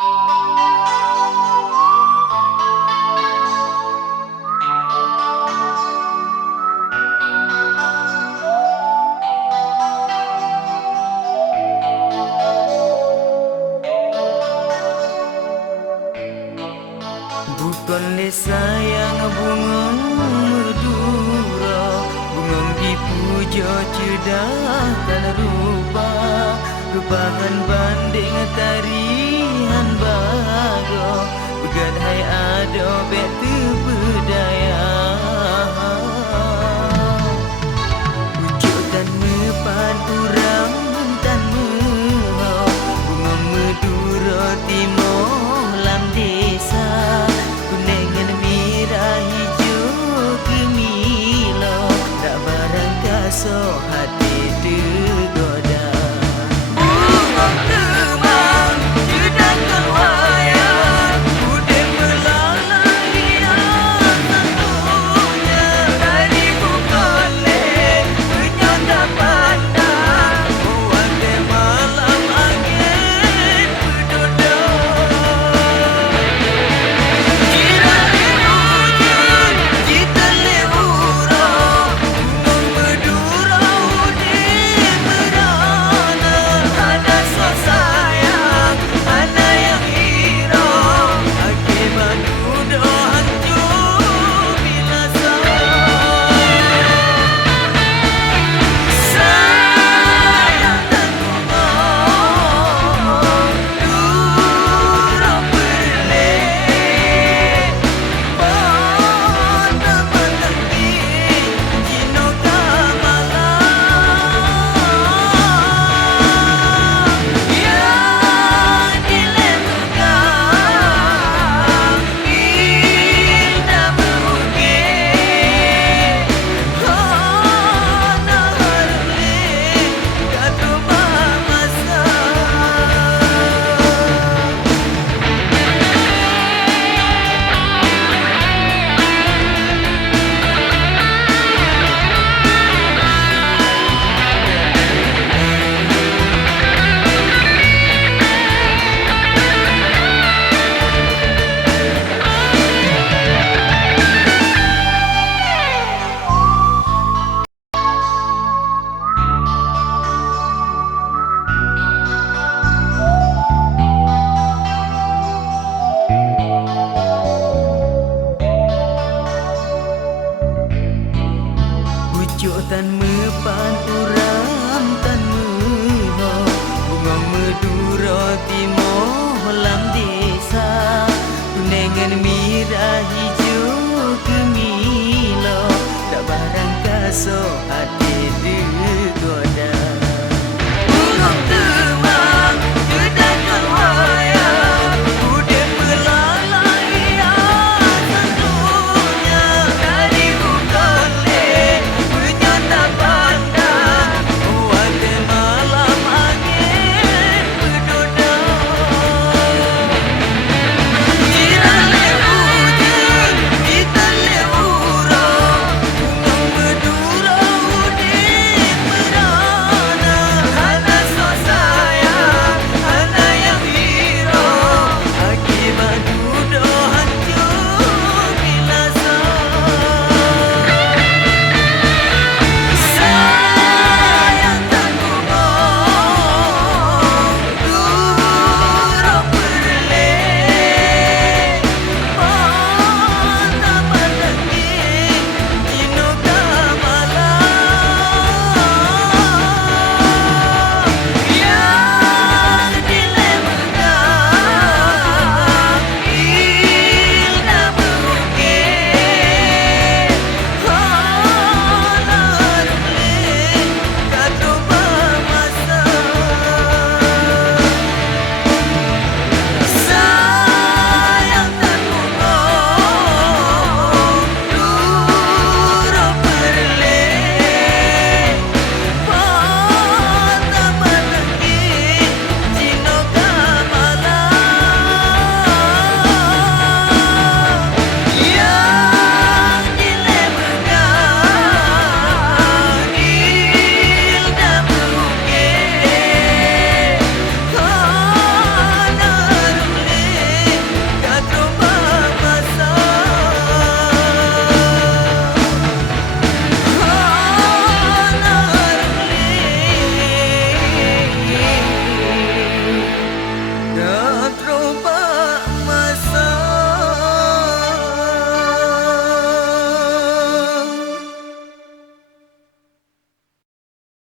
Bukan le sayang bunga medura, bunga dipuja cedah dan rupa, kebahan banding tarian bago, begadai ada betu berdaya. Ujuk dan mepan urang dan mehau, bunga medura timur lam desa, kunengan merah hijau gemilo, tak barang kaso hati tergoda. Bunga kembang sedangkan wayang, udah melalang liang tentunya, dari bukan leh menyata pandang, mewanti malam angin berdoda. Ujuk tan mepan uram tan meho, bunga medura timur lam desa, kunengan merah hijau gemilo, tak barang kaso hati